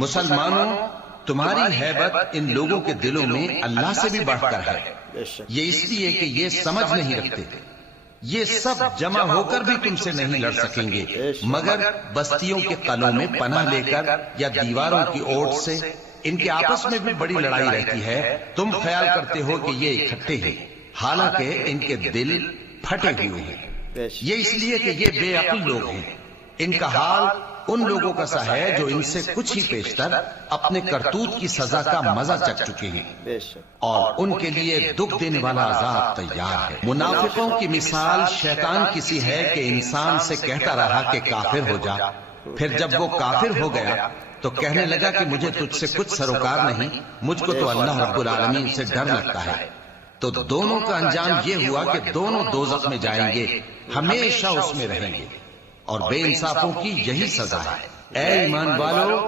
مسلمانوں، تمہاری ہیبت ان لوگوں کے دلوں میں اللہ سے بھی بڑھ کر ہے، یہ اس لیے کہ یہ سمجھ نہیں رکھتے۔ یہ سب جمع ہو کر بھی تم سے نہیں لڑ سکیں گے مگر بستیوں کے قلعوں میں پناہ لے کر یا دیواروں کی اوٹ سے۔ ان کے آپس میں بھی بڑی لڑائی رہتی ہے، تم خیال کرتے ہو کہ یہ اکٹھے ہیں، حالانکہ ان کے دل پھٹے ہوئے ہیں۔ یہ اس لیے کہ یہ بے عقل لوگ ہیں۔ ان کا حال ان لوگوں کا سا ہے جو ان سے کچھ ہی پیشتر اپنے کرتوت کی سزا کا مزہ چکھ چکے ہیں، اور ان کے لیے دکھ دینے والا عذاب تیار ہے۔ منافقوں کی مثال شیطان کسی ہے کہ انسان سے کہتا رہا کہ کافر ہو جا، پھر جب وہ کافر ہو گیا تو کہنے لگا کہ مجھے تجھ سے کچھ سروکار نہیں، مجھ کو تو اللہ رب العالمین سے ڈر لگتا ہے۔ تو دونوں کا انجام یہ ہوا کہ دونوں دوزخ میں جائیں گے، ہمیشہ اس میں رہیں گے، اور بے انصافوں کی یہی سزا ہے۔ اے ایمان والو،